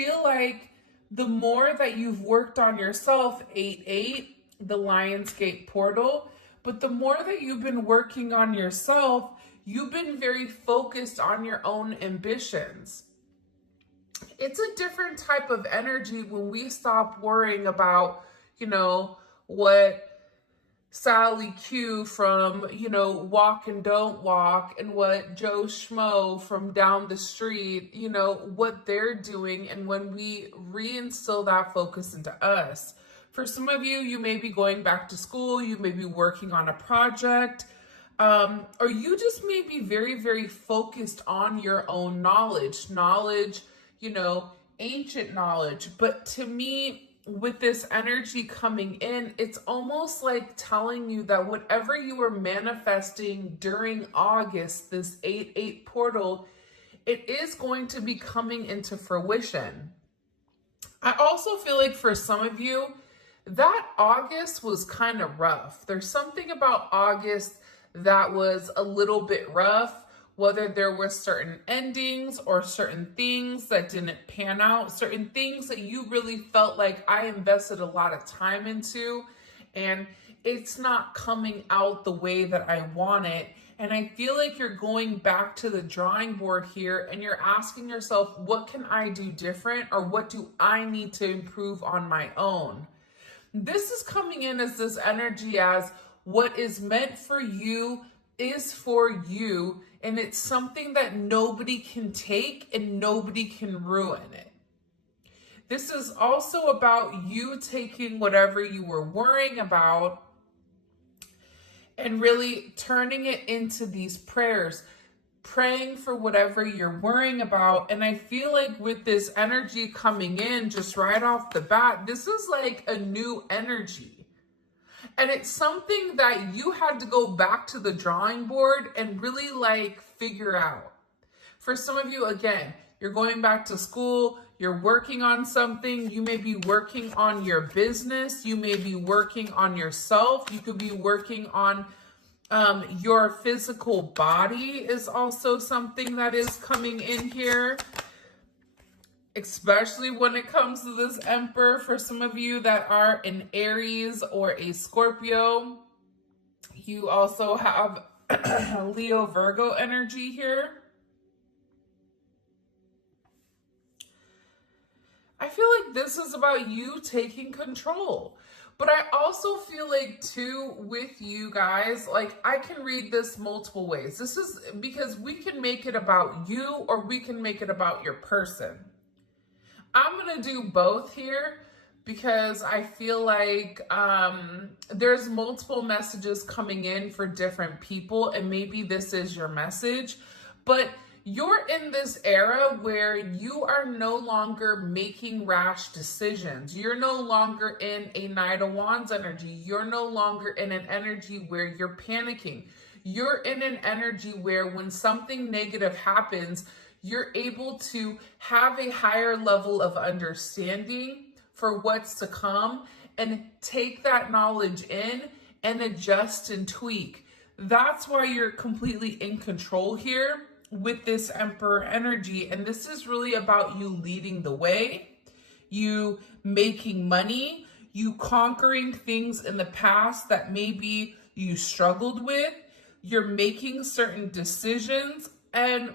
feel like the more that you've worked on yourself, 8-8, the Lionsgate portal, but the more that you've been working on yourself, you've been very focused on your own ambitions. It's a different type of energy when we stop worrying about, what Sally Q from, Walk and Don't Walk, and what Joe Schmo from down the street, what they're doing. And when we reinstill that focus into us, for some of you, you may be going back to school, you may be working on a project, or you just may be very, very focused on your own knowledge, ancient knowledge. But to me, with this energy coming in, it's almost like telling you that whatever you were manifesting during August, this 8-8 portal, it is going to be coming into fruition. I also feel like for some of you, that August was kind of rough. There's something about August that was a little bit rough, whether there were certain endings or certain things that didn't pan out, certain things that you really felt like I invested a lot of time into, and it's not coming out the way that I want it. And I feel like you're going back to the drawing board here and you're asking yourself, what can I do different, or what do I need to improve on my own? This is coming in as this energy as what is meant for you is for you, and it's something that nobody can take and nobody can ruin it. This is also about you taking whatever you were worrying about and really turning it into these prayers, praying for whatever you're worrying about. And I feel like with this energy coming in just right off the bat, this is like a new energy. And it's something that you had to go back to the drawing board and really figure out. For some of you, again, you're going back to school, you're working on something, you may be working on your business, you may be working on yourself, you could be working on your physical body is also something that is coming in here. Especially when it comes to this Emperor, for some of you that are an Aries or a Scorpio, you also have Leo Virgo energy here. I feel like this is about you taking control. But I also feel like too with you guys, I can read this multiple ways. This is because we can make it about you or we can make it about your person. I'm going to do both here because I feel like there's multiple messages coming in for different people, and maybe this is your message, but you're in this era where you are no longer making rash decisions. You're no longer in a Knight of Wands energy. You're no longer in an energy where you're panicking. You're in an energy where when something negative happens, you're able to have a higher level of understanding for what's to come and take that knowledge in and adjust and tweak. That's why you're completely in control here with this Emperor energy. And this is really about you leading the way, you making money, you conquering things in the past that maybe you struggled with. You're making certain decisions, and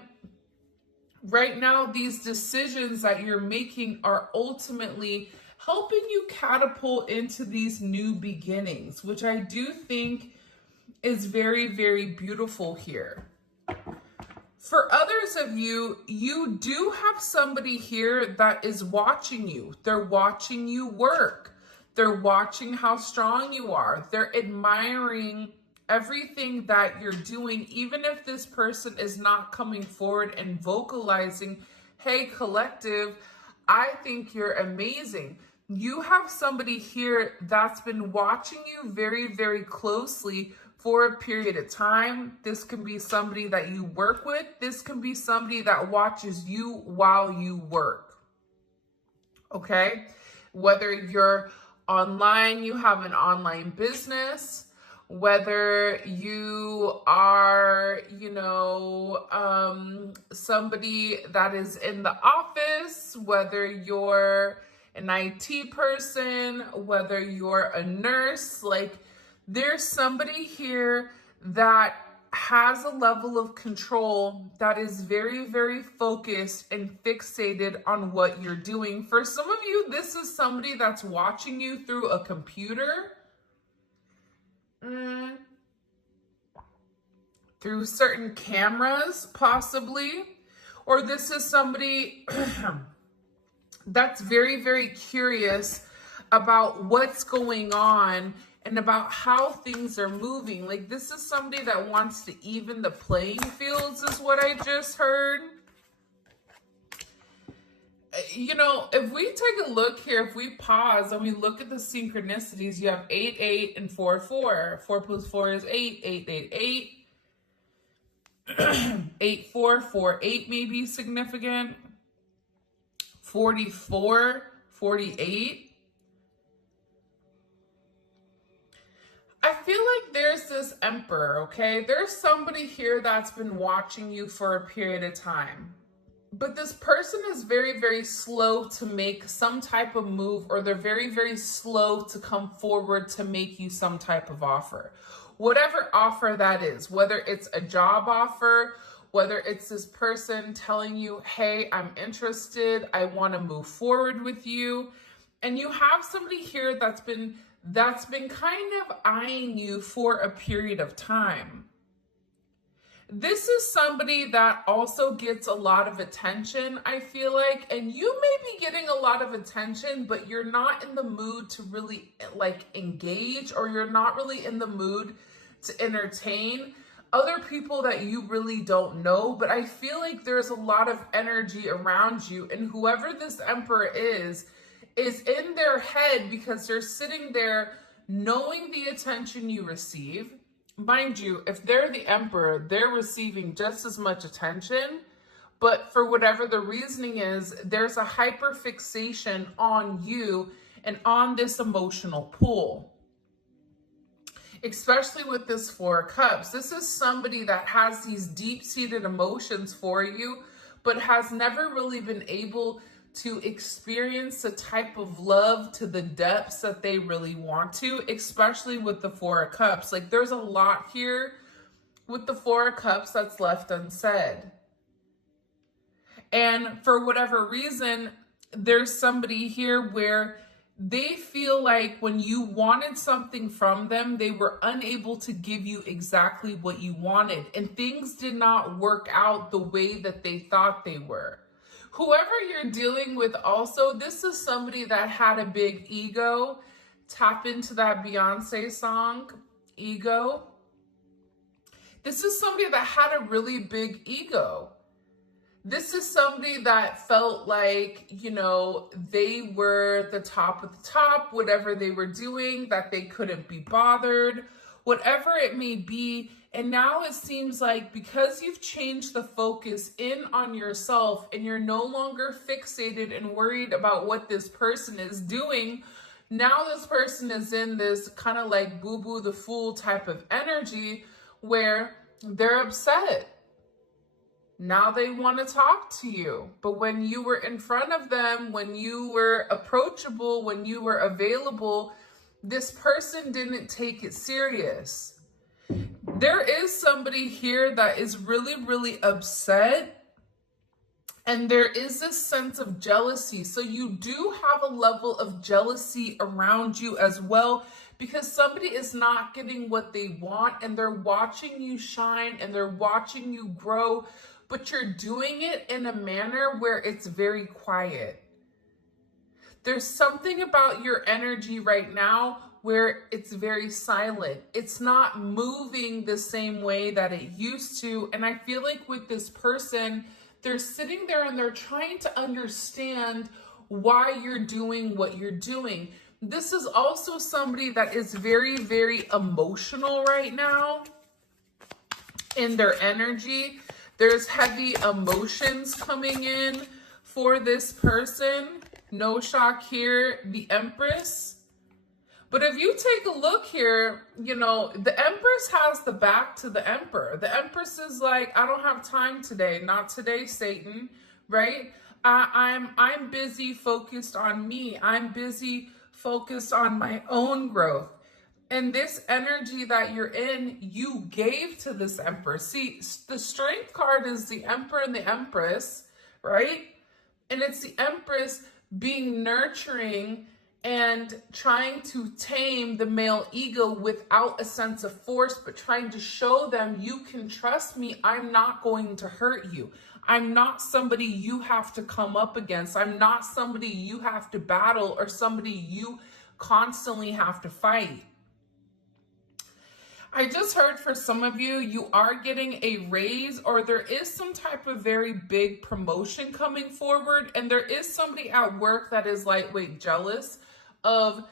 right now, these decisions that you're making are ultimately helping you catapult into these new beginnings, which I do think is very, very beautiful here. For others of you, you do have somebody here that is watching you. They're watching you work. They're watching how strong you are. They're admiring everything that you're doing, even if this person is not coming forward and vocalizing, hey, collective, I think you're amazing. You have somebody here that's been watching you very, very closely for a period of time. This can be somebody that you work with. This can be somebody that watches you while you work. Okay? Whether you're online, you have an online business, whether you are, somebody that is in the office, whether you're an IT person, whether you're a nurse, like there's somebody here that has a level of control that is very, very focused and fixated on what you're doing. For some of you, this is somebody that's watching you through a computer, through certain cameras, possibly, or this is somebody that's very, very curious about what's going on and about how things are moving. Like this is somebody that wants to even the playing fields is what I just heard. If we take a look here, if we pause and we look at the synchronicities, you have 8, 8, and 4, 4. 4 plus 4 is 8, 8, 8, 8. 8, 4, 4, 8 may be significant. 44, 48. I feel like there's this emperor, okay? There's somebody here that's been watching you for a period of time. But this person is very, very slow to make some type of move, or they're very, very slow to come forward to make you some type of offer. Whatever offer that is, whether it's a job offer, whether it's this person telling you, hey, I'm interested, I want to move forward with you. And you have somebody here that's been kind of eyeing you for a period of time. This is somebody that also gets a lot of attention, I feel like, and you may be getting a lot of attention, but you're not in the mood to really engage, or you're not really in the mood to entertain other people that you really don't know. But I feel like there's a lot of energy around you, and whoever this emperor is in their head, because they're sitting there knowing the attention you receive. Mind you, if they're the emperor, they're receiving just as much attention, but for whatever the reasoning is, there's a hyperfixation on you and on this emotional pull. Especially with this 4 of Cups. This is somebody that has these deep-seated emotions for you, but has never really been able to experience the type of love to the depths that they really want to, especially with the 4 of Cups. Like there's a lot here with the 4 of Cups that's left unsaid. And for whatever reason, there's somebody here where they feel like when you wanted something from them, they were unable to give you exactly what you wanted. And things did not work out the way that they thought they were. Whoever you're dealing with also, this is somebody that had a big ego. Tap into that Beyonce song, Ego. This is somebody that had a really big ego. This is somebody that felt like, they were the top of the top, whatever they were doing, that they couldn't be bothered, whatever it may be. And now it seems like because you've changed the focus in on yourself and you're no longer fixated and worried about what this person is doing, now this person is in this kind of like boo-boo the fool type of energy where they're upset. Now they want to talk to you. But when you were in front of them, when you were approachable, when you were available, this person didn't take it serious. There is somebody here that is really, really upset. And there is this sense of jealousy. So you do have a level of jealousy around you as well, because somebody is not getting what they want and they're watching you shine and they're watching you grow, but you're doing it in a manner where it's very quiet. There's something about your energy right now where it's very silent. It's not moving the same way that it used to. And I feel like with this person, they're sitting there and they're trying to understand why you're doing what you're doing. This is also somebody that is very, very emotional right now in their energy. There's heavy emotions coming in for this person. No shock here, the Empress. But if you take a look here, you know, the Empress has the back to the Emperor. The Empress is like, I don't have time today. Not today, Satan, right? I'm busy focused on me. I'm busy focused on my own growth. And this energy that you're in, you gave to this Empress. See, the Strength card is the Emperor and the Empress, right? And it's the Empress being nurturing and trying to tame the male ego without a sense of force, but trying to show them, you can trust me. I'm not going to hurt you. I'm not somebody you have to come up against. I'm not somebody you have to battle or somebody you constantly have to fight. I just heard for some of you, you are getting a raise, or there is some type of very big promotion coming forward. And there is somebody at work that is lightweight jealous of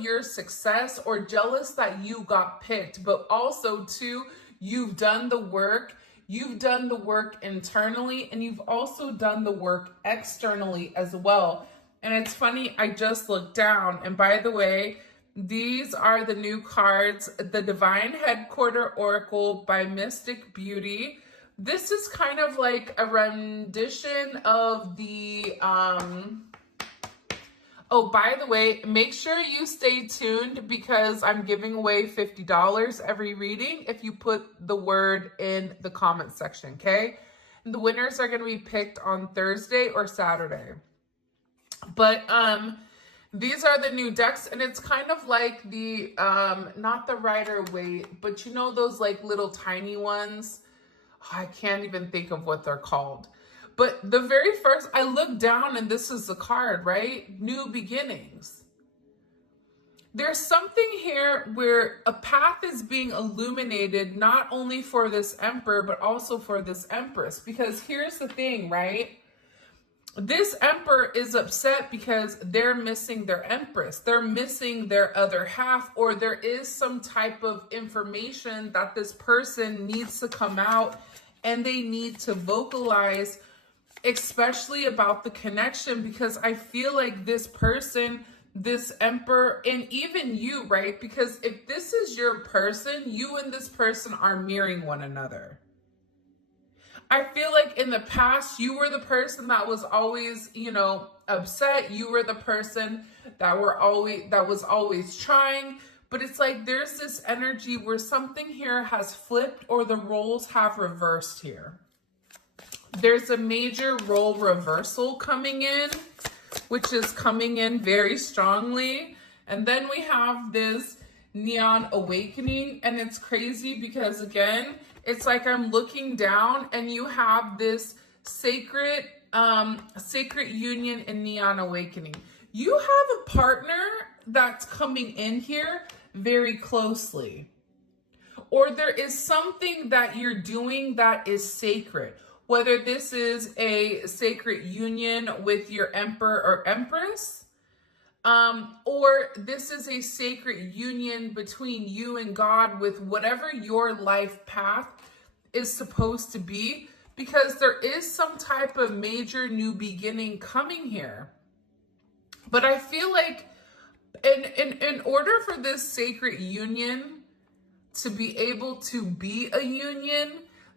your success, or jealous that you got picked, but also too, you've done the work. You've done the work internally, and you've also done the work externally as well. And it's funny, I just looked down, and by the way, these are the new cards, the Divine Headquarter Oracle by Mystic Beauty. This is kind of like a rendition of the, oh, by the way, make sure you stay tuned because I'm giving away $50 every reading if you put the word in the comment section, okay? And the winners are going to be picked on Thursday or Saturday. But, these are the new decks, and it's kind of like the, not the Rider-Waite, but you know those like little tiny ones? Oh, I can't even think of what they're called. But the very first, I looked down and this is the card, right? New beginnings. There's something here where a path is being illuminated, not only for this Emperor, but also for this Empress. Because here's the thing, right? This Emperor is upset because they're missing their Empress. They're missing their other half, or there is some type of information that this person needs to come out and they need to vocalize, especially about the connection, because I feel like this person, this Emperor, and even you, right? Because if this is your person, you and this person are mirroring one another. I feel like in the past, you were the person that was always, you know, upset. You were the person that was always trying. But it's like there's this energy where something here has flipped, or the roles have reversed here. There's a major role reversal coming in, which is coming in very strongly. And then we have this neon awakening, and it's crazy because again, it's like I'm looking down and you have this sacred union and neon awakening. You have a partner that's coming in here very closely. Or there is something that you're doing that is sacred. Whether this is a sacred union with your Emperor or Empress, or this is a sacred union between you and God with whatever your life path is supposed to be, because there is some type of major new beginning coming here. But I feel like in order for this sacred union to be able to be a union,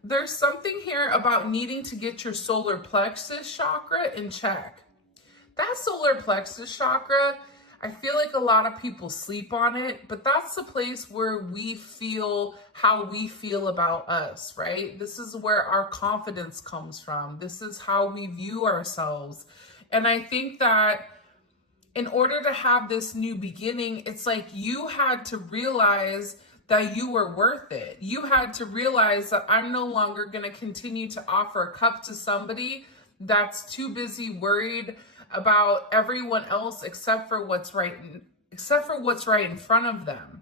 there's something here about needing to get your solar plexus chakra in check. That solar plexus chakra, I feel like a lot of people sleep on it, but that's the place where we feel how we feel about us, right? This is where our confidence comes from. This is how we view ourselves. And I think that in order to have this new beginning, it's like you had to realize that you were worth it. You had to realize that I'm no longer going to continue to offer a cup to somebody that's too busy worried about everyone else except for what's right in front of them.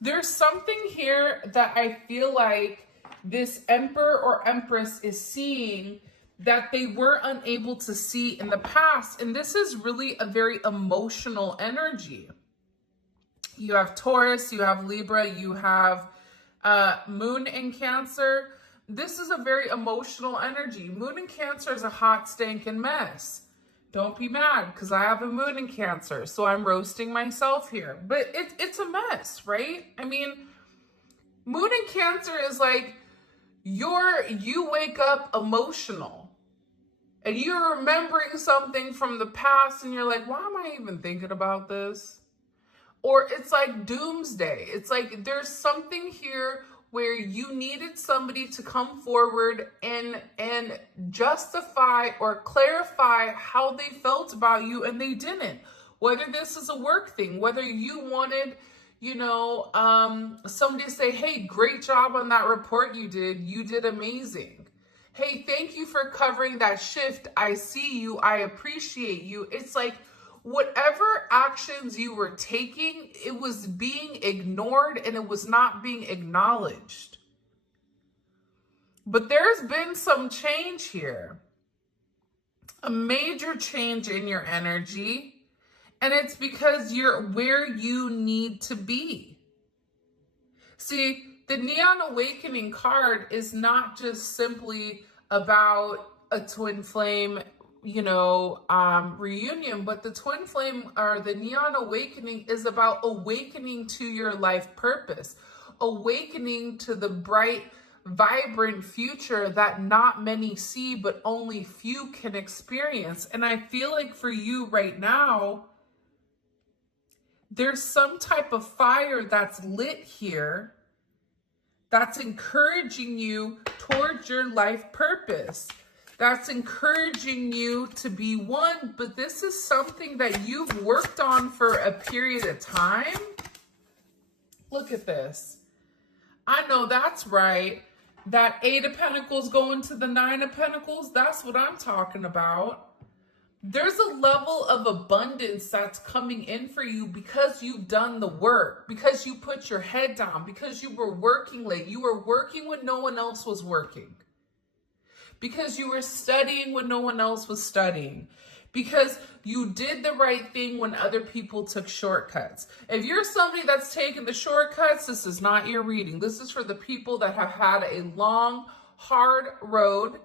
There's something here that I feel like this Emperor or Empress is seeing that they were unable to see in the past. And this is really a very emotional energy. You have Taurus, you have Libra, you have Moon in Cancer. This is a very emotional energy. Moon in Cancer is a hot, stinking mess. Don't be mad because I have a moon in Cancer, so I'm roasting myself here. But it's a mess, right? I mean, moon in Cancer is like you wake up emotional and you're remembering something from the past and you're like, why am I even thinking about this? Or it's like doomsday. It's like there's something here where you needed somebody to come forward and justify or clarify how they felt about you, and they didn't. Whether this is a work thing, whether you wanted, somebody to say, hey, great job on that report you did amazing. Hey, thank you for covering that shift. I see you, I appreciate you. It's like, whatever actions you were taking, it was being ignored and it was not being acknowledged. But there's been some change here, a major change in your energy, and it's because you're where you need to be. See, the Neon Awakening card is not just simply about a twin flame reunion, but the twin flame or the Neon Awakening is about awakening to your life purpose, awakening to the bright, vibrant future that not many see, but only few can experience. And I feel like for you right now, there's some type of fire that's lit here that's encouraging you towards your life purpose. That's encouraging you to be one, but this is something that you've worked on for a period of time. Look at this. I know that's right. That 8 of Pentacles going to the 9 of Pentacles, that's what I'm talking about. There's a level of abundance that's coming in for you because you've done the work, because you put your head down, because you were working late. You were working when no one else was working. Because you were studying when no one else was studying. Because you did the right thing when other people took shortcuts. If you're somebody that's taking the shortcuts, this is not your reading. This is for the people that have had a long, hard road,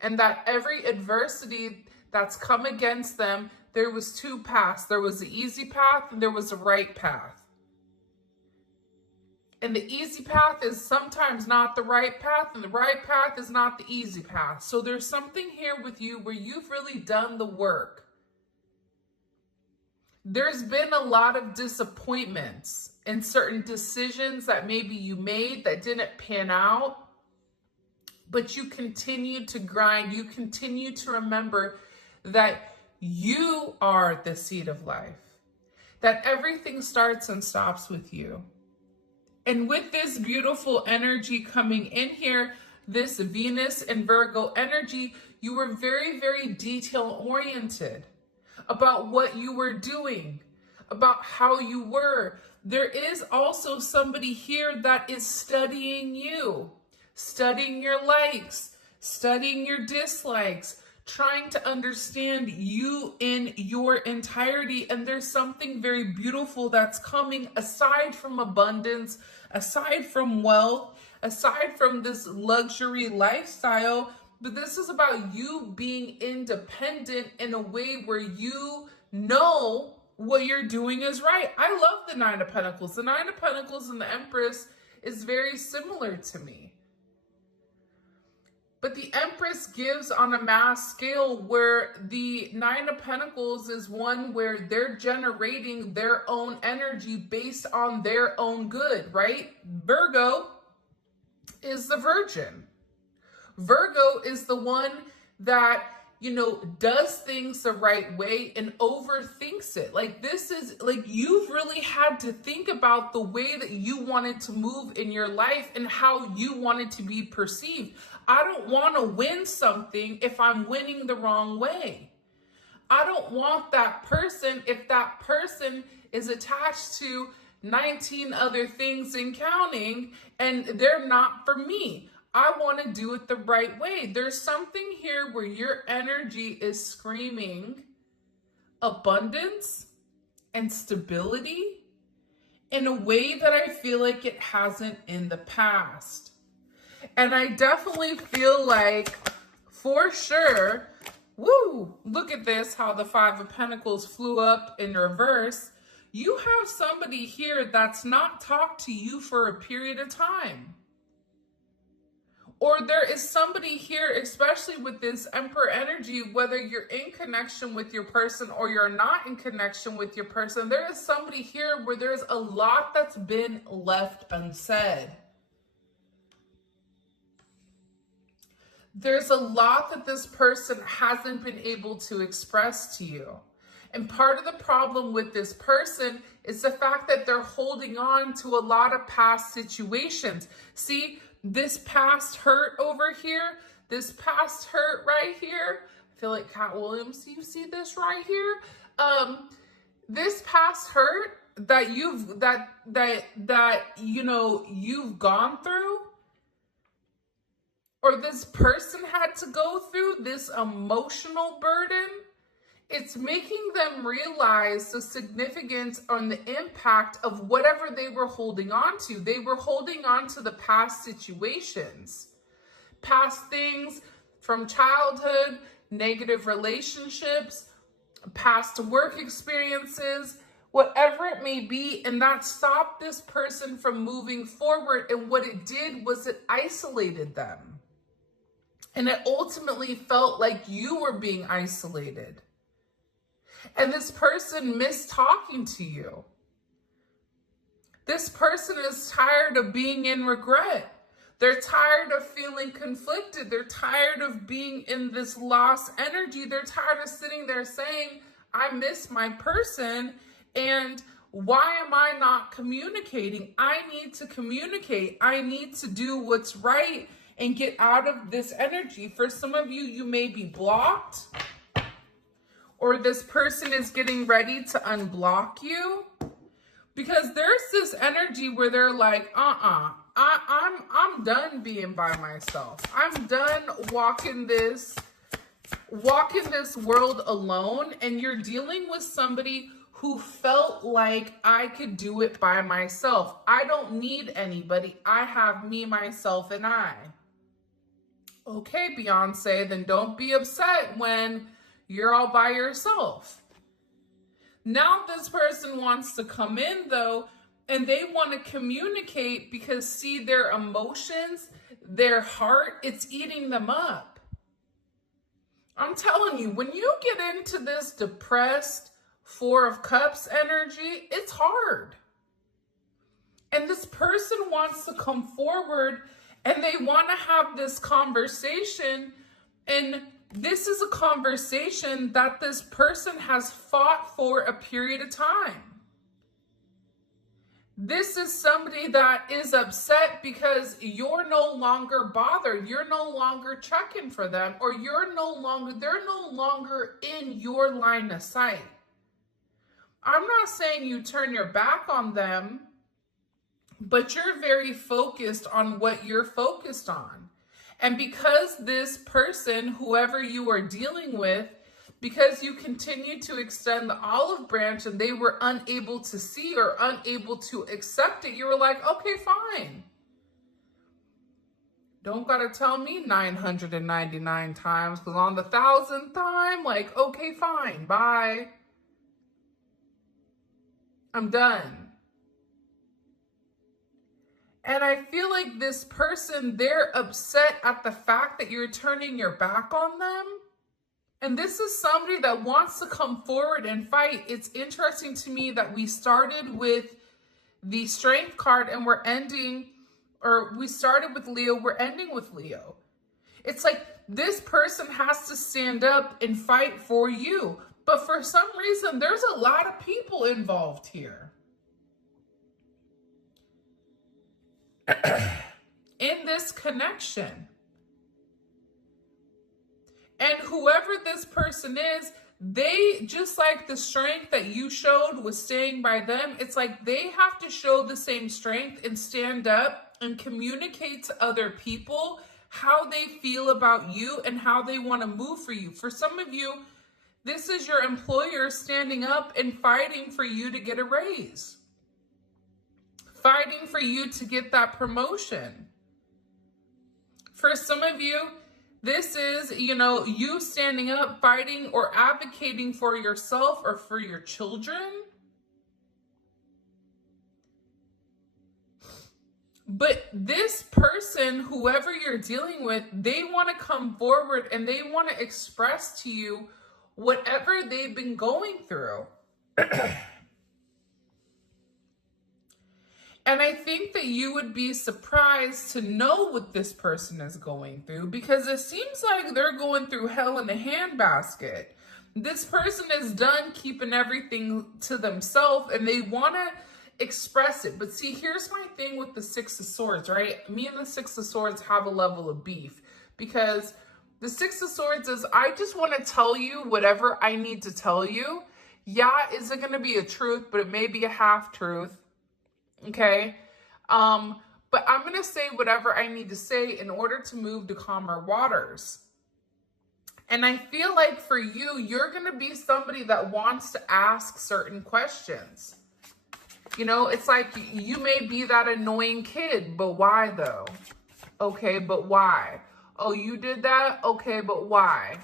and that every adversity that's come against them, there was 2 paths. There was the easy path and there was the right path. And the easy path is sometimes not the right path, and the right path is not the easy path. So there's something here with you where you've really done the work. There's been a lot of disappointments in certain decisions that maybe you made that didn't pan out, but you continue to grind. You continue to remember that you are the seed of life, that everything starts and stops with you. And with this beautiful energy coming in here, this Venus and Virgo energy, you were very, very detail oriented about what you were doing, about how you were. There is also somebody here that is studying you, studying your likes, studying your dislikes, trying to understand you in your entirety. And there's something very beautiful that's coming aside from abundance, aside from wealth, aside from this luxury lifestyle. But this is about you being independent in a way where you know what you're doing is right. I love the 9 of Pentacles. The 9 of Pentacles and the Empress is very similar to me. But the Empress gives on a mass scale, where the 9 of Pentacles is one where they're generating their own energy based on their own good, right? Virgo is the Virgin. Virgo is the one that, does things the right way and overthinks it. Like, this is like, you've really had to think about the way that you wanted to move in your life and how you wanted to be perceived. I don't want to win something if I'm winning the wrong way. I don't want that person if that person is attached to 19 other things and counting, and they're not for me. I want to do it the right way. There's something here where your energy is screaming abundance and stability in a way that I feel like it hasn't in the past. And I definitely feel like, for sure, Woo! Look at this, how the Five of Pentacles flew up in reverse. You have somebody here that's not talked to you for a period of time. Or there is somebody here, especially with this Emperor energy, whether you're in connection with your person or you're not in connection with your person, there is somebody here where there's a lot that's been left unsaid. There's a lot that this person hasn't been able to express to you. And part of the problem with this person is the fact that they're holding on to a lot of past situations. See, this past hurt over here, this past hurt right here, I feel like Cat Williams, you see this right here? This past hurt that you've gone through, or this person had to go through, this emotional burden, it's making them realize the significance and the impact of whatever they were holding on to. They were holding on to the past situations, past things from childhood, negative relationships, past work experiences, whatever it may be, and that stopped this person from moving forward. And what it did was it isolated them. And it ultimately felt like you were being isolated. And this person missed talking to you. This person is tired of being in regret. They're tired of feeling conflicted. They're tired of being in this lost energy. They're tired of sitting there saying, I miss my person, and why am I not communicating? I need to communicate. I need to do what's right and get out of this energy. For some of you, you may be blocked, or this person is getting ready to unblock you, because there's this energy where they're like, I'm done being by myself. I'm done walking this world alone. And you're dealing with somebody who felt like I could do it by myself. I don't need anybody. I have me, myself, and I. Okay, Beyonce, then don't be upset when you're all by yourself. Now this person wants to come in though, and they want to communicate because see, their emotions, their heart, it's eating them up. I'm telling you, when you get into this depressed Four of Cups energy, it's hard. And this person wants to come forward and they want to have this conversation, and this is a conversation that this person has fought for a period of time. This is somebody that is upset because you're no longer bothered. You're no longer checking for them, or they're no longer in your line of sight. I'm not saying you turn your back on them, but you're very focused on what you're focused on. And because this person, whoever you are dealing with, because you continue to extend the olive branch and they were unable to see or unable to accept it, you were like, okay, fine. Don't gotta tell me 999 times, because on the 1,000th time, like, okay, fine, bye. I'm done. And I feel like this person, they're upset at the fact that you're turning your back on them. And this is somebody that wants to come forward and fight. It's interesting to me that we started with the Strength card and we started with Leo, we're ending with Leo. It's like this person has to stand up and fight for you. But for some reason, there's a lot of people involved here. In this connection. And whoever this person is, they, just like the strength that you showed was staying by them, it's like they have to show the same strength and stand up and communicate to other people how they feel about you and how they want to move for you. For some of you, this is your employer standing up and fighting for you to get a raise. Fighting for you to get that promotion. For some of you, This is, you know, you standing up, fighting, or advocating for yourself or for your children. But this person, whoever you're dealing with, they want to come forward and they want to express to you whatever they've been going through. And I think that you would be surprised to know what this person is going through, because it seems like they're going through hell in a handbasket. This person is done keeping everything to themselves and they want to express it. But see, here's my thing with the Six of Swords, right? Me and the Six of Swords have a level of beef, because the Six of Swords is, I just want to tell you whatever I need to tell you. Yeah, is it going to be a truth, but it may be a half truth. Okay. But I'm going to say whatever I need to say in order to move to calmer waters. And I feel like for you, you're going to be somebody that wants to ask certain questions. You know, it's like you may be that annoying kid, but why though? Okay, but why? Oh, you did that? Okay, but why?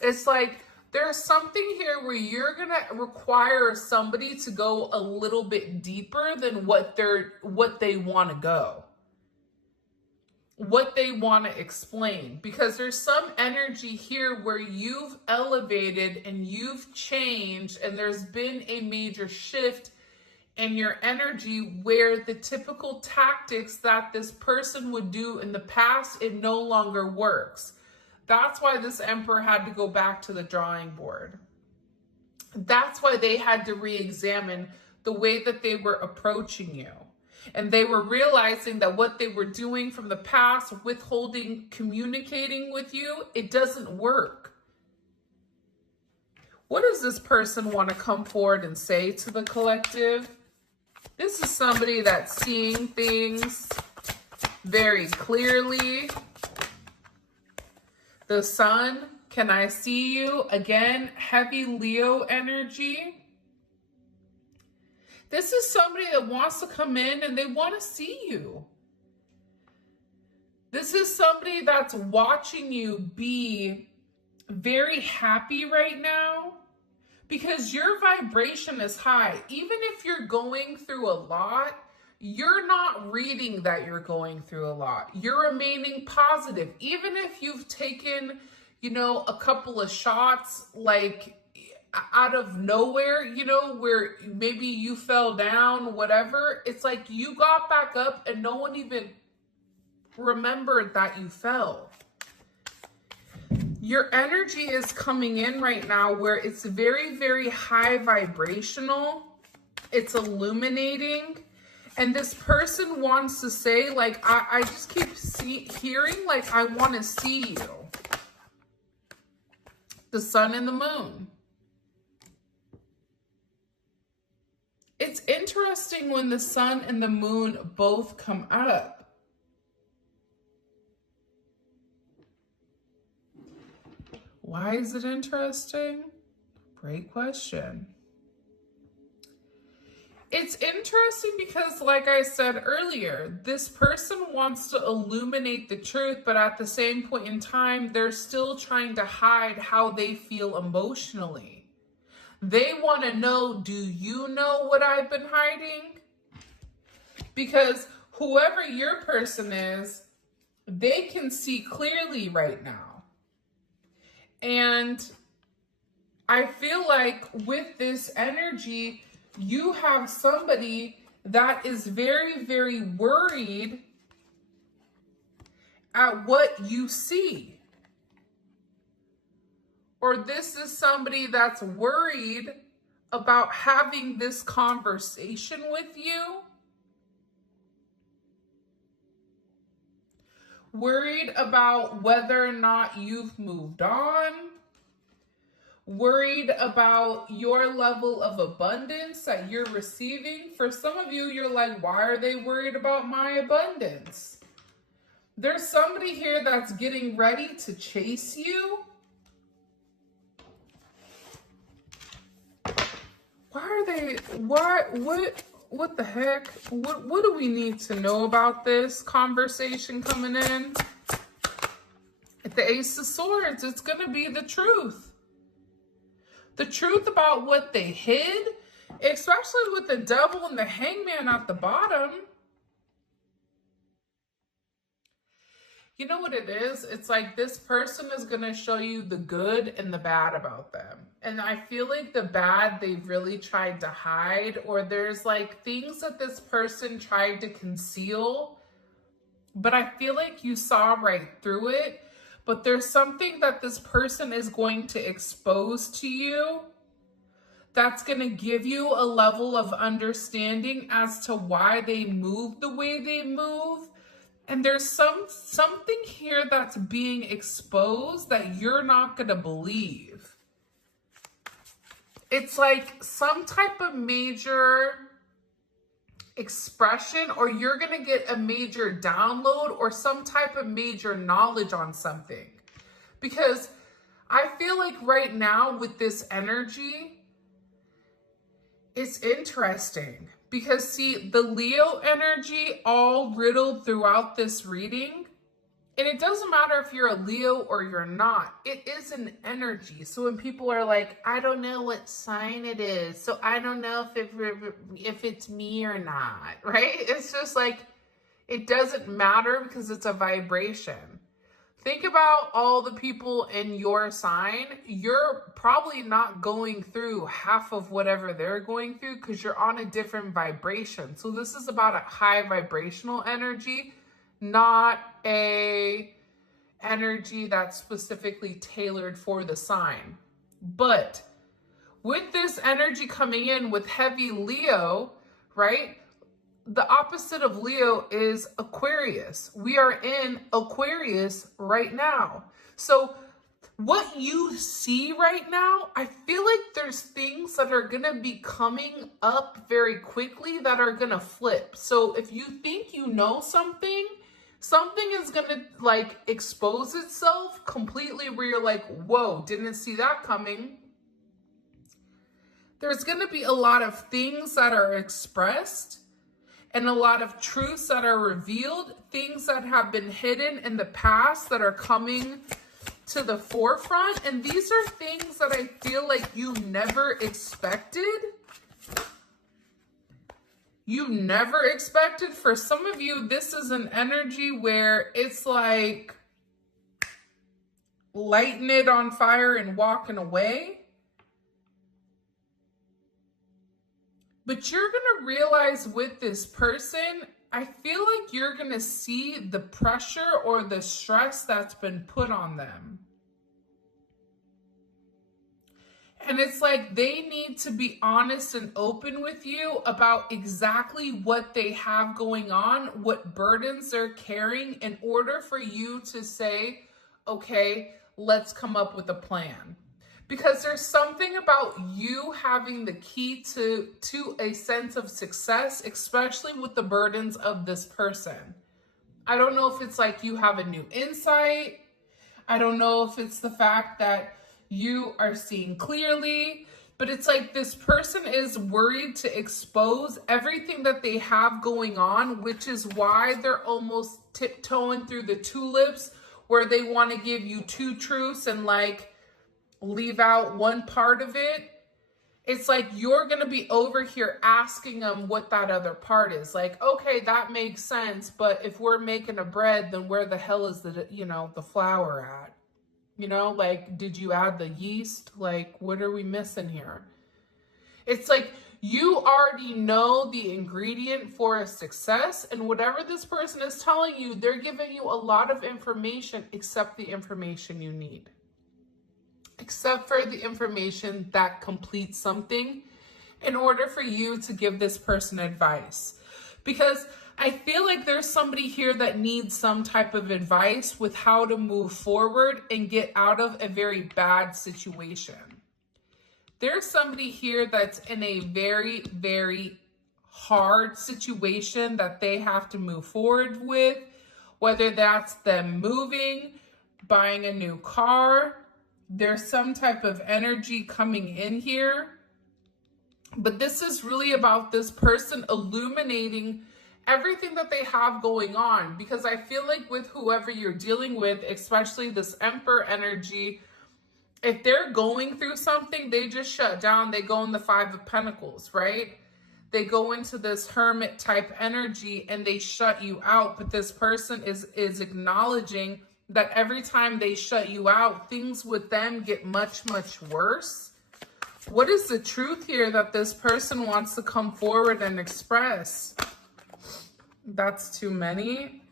It's like there's something here where you're going to require somebody to go a little bit deeper than what they want to go. What they want to explain, because there's some energy here where you've elevated and you've changed, and there's been a major shift in your energy where the typical tactics that this person would do in the past, it no longer works. That's why this Emperor had to go back to the drawing board. That's why they had to re-examine the way that they were approaching you. And they were realizing that what they were doing from the past, withholding, communicating with you, it doesn't work. What does this person want to come forward and say to the collective? This is somebody that's seeing things very clearly. The Sun, can I see you? Again, heavy Leo energy. This is somebody that wants to come in and they want to see you. This is somebody that's watching you be very happy right now, because your vibration is high. Even if you're going through a lot, you're not reading that you're going through a lot. You're remaining positive. Even if you've taken, you know, a couple of shots, like out of nowhere, you know, where maybe you fell down, whatever. It's like you got back up and no one even remembered that you fell. Your energy is coming in right now where it's very, very high vibrational. It's illuminating. And this person wants to say, like, I just keep hearing, like, I want to see you. The Sun and the Moon. It's interesting when the Sun and the Moon both come up. Why is it interesting? Great question. It's interesting because, like I said earlier, this person wants to illuminate the truth, but at the same point in time, they're still trying to hide how they feel emotionally. They want to know, do you know what I've been hiding? Because whoever your person is, they can see clearly right now. And I feel like with this energy, you have somebody that is very, very worried at what you see. Or this is somebody that's worried about having this conversation with you. Worried about whether or not you've moved on. Worried about your level of abundance that you're receiving. For some of you, you're like, why are they worried about my abundance? There's somebody here that's getting ready to chase you. Why are they, what the heck? What do we need to know about this conversation coming in? the Ace of Swords, it's going to be the truth. The truth about what they hid, especially with the Devil and the Hangman at the bottom. You know what it is? It's like this person is going to show you the good and the bad about them. And I feel like the bad they've really tried to hide, or there's like things that this person tried to conceal, but I feel like you saw right through it. But there's something that this person is going to expose to you that's going to give you a level of understanding as to why they move the way they move. And there's something here that's being exposed that you're not going to believe. It's like some type of major expression, or you're going to get a major download or some type of major knowledge on something. Because I feel like right now with this energy, it's interesting. Because see, the Leo energy all riddled throughout this reading, and it doesn't matter if you're a Leo or you're not, it is an energy. So when people are like, I don't know what sign it is, so I don't know if it's me or not, right? It's just like, it doesn't matter because it's a vibration. Think about all the people in your sign. You're probably not going through half of whatever they're going through because you're on a different vibration. So this is about a high vibrational energy, not a energy that's specifically tailored for the sign. But with this energy coming in with heavy Leo, right? The opposite of Leo is Aquarius. We are in Aquarius right now. So what you see right now, I feel like there's things that are going to be coming up very quickly that are going to flip. So if you think you know something, something is going to like expose itself completely where you're like, whoa, didn't see that coming. There's going to be a lot of things that are expressed and a lot of truths that are revealed, things that have been hidden in the past that are coming to the forefront. And these are things that I feel like you never expected. You never expected. For some of you, this is an energy where it's like lighting it on fire and walking away. But you're going to realize with this person, I feel like you're going to see the pressure or the stress that's been put on them. And it's like they need to be honest and open with you about exactly what they have going on, what burdens they're carrying, in order for you to say, okay, let's come up with a plan. Because there's something about you having the key to a sense of success, especially with the burdens of this person. I don't know if it's like you have a new insight. I don't know if it's the fact that you are seeing clearly, but it's like this person is worried to expose everything that they have going on, which is why they're almost tiptoeing through the tulips, where they want to give you two truths and like leave out one part of it. It's like you're going to be over here asking them what that other part is. Like, okay, that makes sense, but if we're making a bread, then where the hell is the, the flour at? Like, did you add the yeast? Like, what are we missing here? It's like you already know the ingredient for a success, and whatever this person is telling you, they're giving you a lot of information except the information you need. Except for the information that completes something in order for you to give this person advice. Because I feel like there's somebody here that needs some type of advice with how to move forward and get out of a very bad situation. There's somebody here that's in a very, very hard situation that they have to move forward with, whether that's them moving, buying a new car. There's some type of energy coming in here. But this is really about this person illuminating everything that they have going on. Because I feel like with whoever you're dealing with, especially this Emperor energy, if they're going through something, they just shut down. They go in the Five of Pentacles, right? They go into this hermit type energy and they shut you out. But this person is acknowledging that every time they shut you out, things with them get much, much worse. What is the truth here that this person wants to come forward and express? That's too many.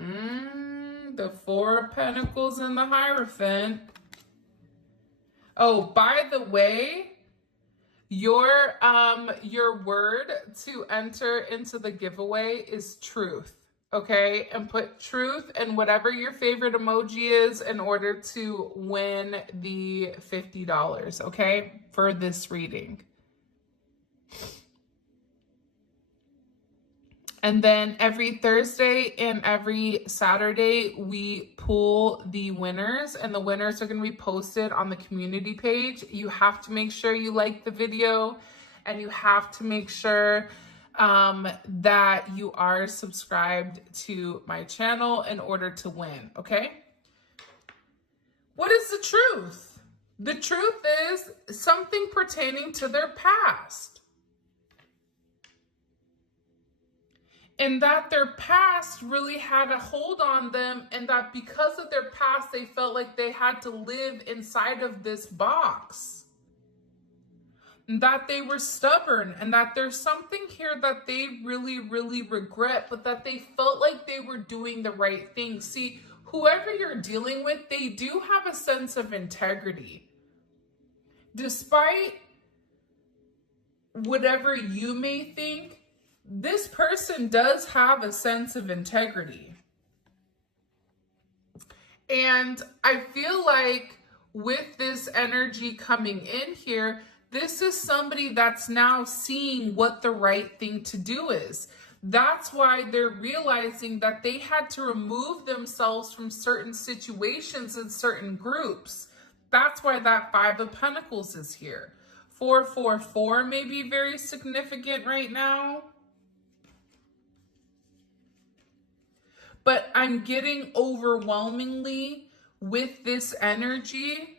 The Four of Pentacles and the Hierophant. Oh, by the way, your word to enter into the giveaway is truth. Okay, and put truth and whatever your favorite emoji is in order to win the $50, okay, for this reading. And then every Thursday and every Saturday, we pull the winners, and the winners are going to be posted on the community page. You have to make sure you like the video, and you have to make sure that you are subscribed to my channel in order to win, okay? What is the truth? The truth is something pertaining to their past. And that their past really had a hold on them, and that because of their past, they felt like they had to live inside of this box. That they were stubborn, and that there's something here that they really, really regret, but that they felt like they were doing the right thing. See, whoever you're dealing with, they do have a sense of integrity. Despite whatever you may think, this person does have a sense of integrity. And I feel like with this energy coming in here, this is somebody that's now seeing what the right thing to do is. That's why they're realizing that they had to remove themselves from certain situations and certain groups. That's why that Five of Pentacles is here. 444 may be very significant right now. But I'm getting overwhelmingly with this energy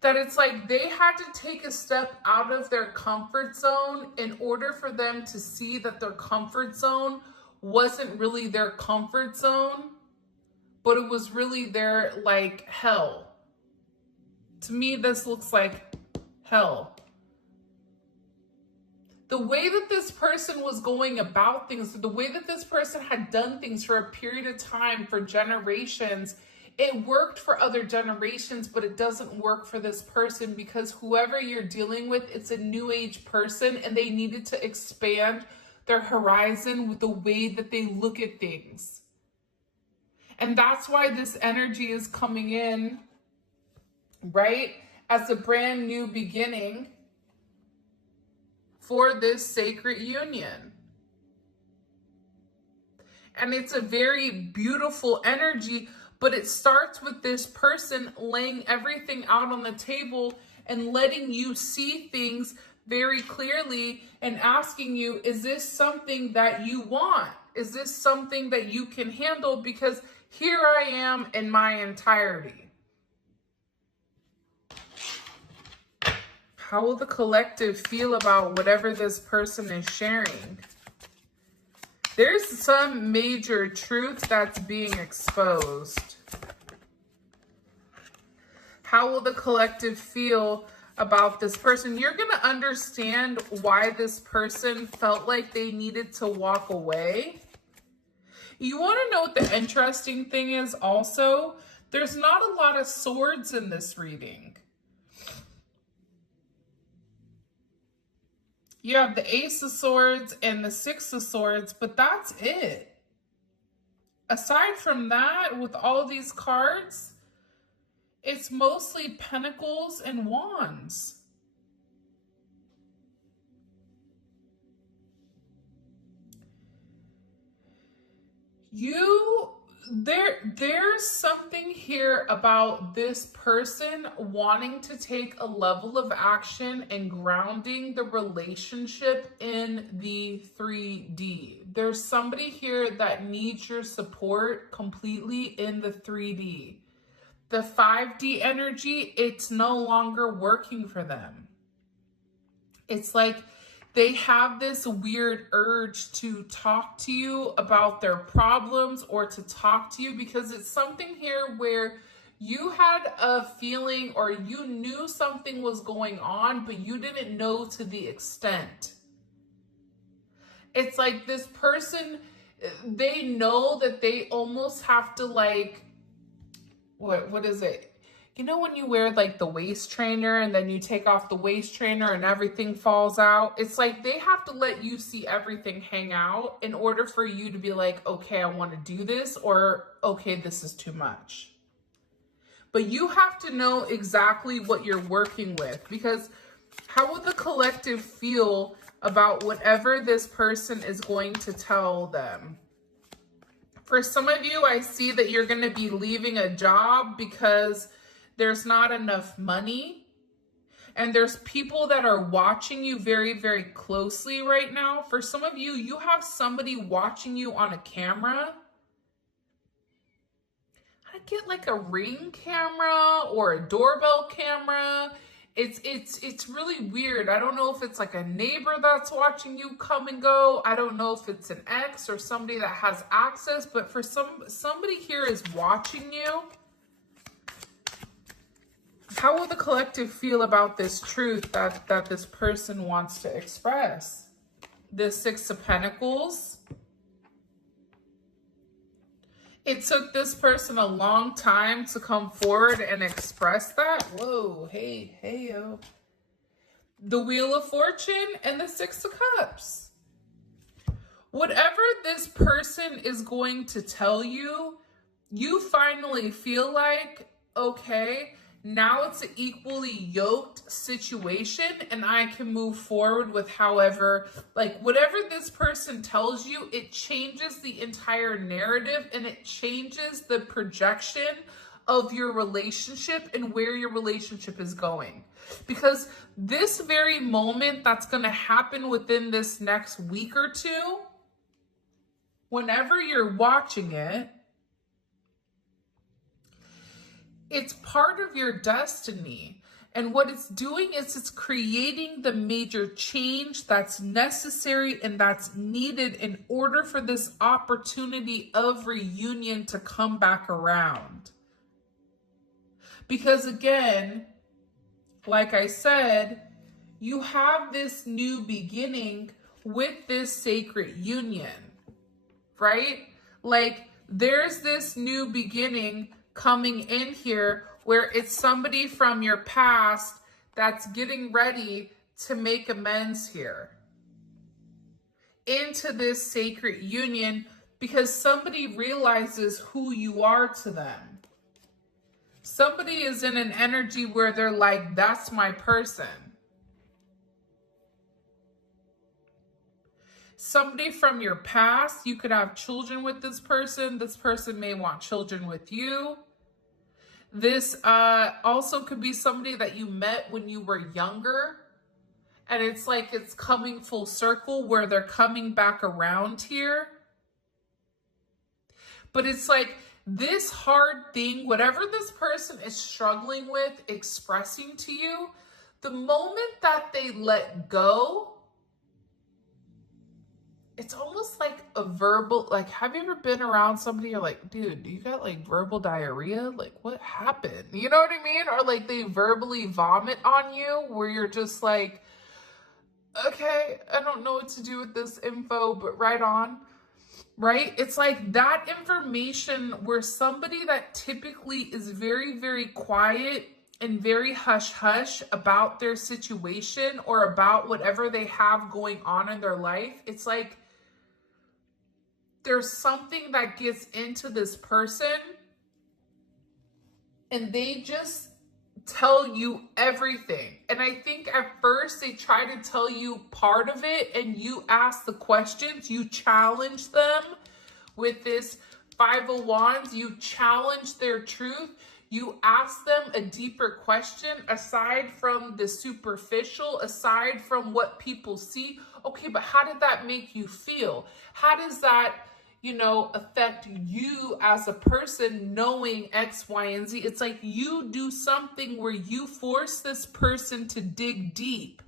that it's like they had to take a step out of their comfort zone in order for them to see that their comfort zone wasn't really their comfort zone, but it was really their, like, hell. To me, this looks like hell. The way that this person was going about things, the way that this person had done things for a period of time, for generations, it worked for other generations, but it doesn't work for this person, because whoever you're dealing with, it's a new age person, and they needed to expand their horizon with the way that they look at things. And that's why this energy is coming in, right, as a brand new beginning for this sacred union. And it's a very beautiful energy, but it starts with this person laying everything out on the table and letting you see things very clearly and asking you, is this something that you want? Is this something that you can handle? Because here I am in my entirety. How will the collective feel about whatever this person is sharing? There's some major truth that's being exposed. How will the collective feel about this person? You're going to understand why this person felt like they needed to walk away. You want to know what the interesting thing is also? There's not a lot of swords in this reading. You have the Ace of Swords and the Six of Swords, but that's it. Aside from that, with all these cards, it's mostly Pentacles and Wands. There's something here about this person wanting to take a level of action and grounding the relationship in the 3D. There's somebody here that needs your support completely in the 3D. The 5D energy, it's no longer working for them. It's like they have this weird urge to talk to you about their problems or to talk to you because it's something here where you had a feeling or you knew something was going on, but you didn't know to the extent. It's like this person, they know that they almost have to like, what is it? You know when you wear like the waist trainer and then you take off the waist trainer and everything falls out? It's like they have to let you see everything hang out in order for you to be like, okay, I want to do this, or okay, this is too much. But you have to know exactly what you're working with, because how will the collective feel about whatever this person is going to tell them? For some of you, I see that you're going to be leaving a job because there's not enough money. And there's people that are watching you very, very closely right now. For some of you, you have somebody watching you on a camera. I get like a Ring camera or a doorbell camera. It's really weird. I don't know if it's like a neighbor that's watching you come and go. I don't know if it's an ex or somebody that has access, but for somebody here is watching you. How will the collective feel about this truth that this person wants to express? The Six of Pentacles. It took this person a long time to come forward and express that. Whoa, hey, yo. The Wheel of Fortune and the Six of Cups. Whatever this person is going to tell you, you finally feel like, okay, now it's an equally yoked situation and I can move forward with however, like whatever this person tells you, it changes the entire narrative and it changes the projection of your relationship and where your relationship is going. Because this very moment that's going to happen within this next week or two, whenever you're watching it, it's part of your destiny. And what it's doing is it's creating the major change that's necessary and that's needed in order for this opportunity of reunion to come back around. Because again, like I said, you have this new beginning with this sacred union, right? Like there's this new beginning coming in here where it's somebody from your past that's getting ready to make amends here into this sacred union because somebody realizes who you are to them. Somebody is in an energy where they're like, that's my person. Somebody from your past, you could have children with this person. This person may want children with you. This also could be somebody that you met when you were younger. And it's like it's coming full circle where they're coming back around here. But it's like this hard thing, whatever this person is struggling with expressing to you, the moment that they let go, it's almost like a verbal, like, have you ever been around somebody, you're like, dude, you got like verbal diarrhea? Like, what happened? You know what I mean? Or like they verbally vomit on you where you're just like, okay, I don't know what to do with this info, but right on, right? It's like that information where somebody that typically is very, very quiet and very hush-hush about their situation or about whatever they have going on in their life, it's like there's something that gets into this person and they just tell you everything. And I think at first they try to tell you part of it and you ask the questions, you challenge them with this Five of Wands, you challenge their truth. You ask them a deeper question aside from the superficial, aside from what people see. Okay, but how did that make you feel? How does that, affect you as a person knowing X, Y, and Z? It's like you do something where you force this person to dig deep,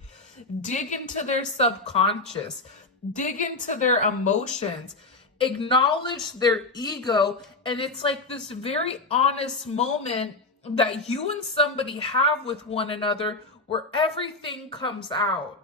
dig into their subconscious, dig into their emotions, acknowledge their ego. And it's like this very honest moment that you and somebody have with one another where everything comes out.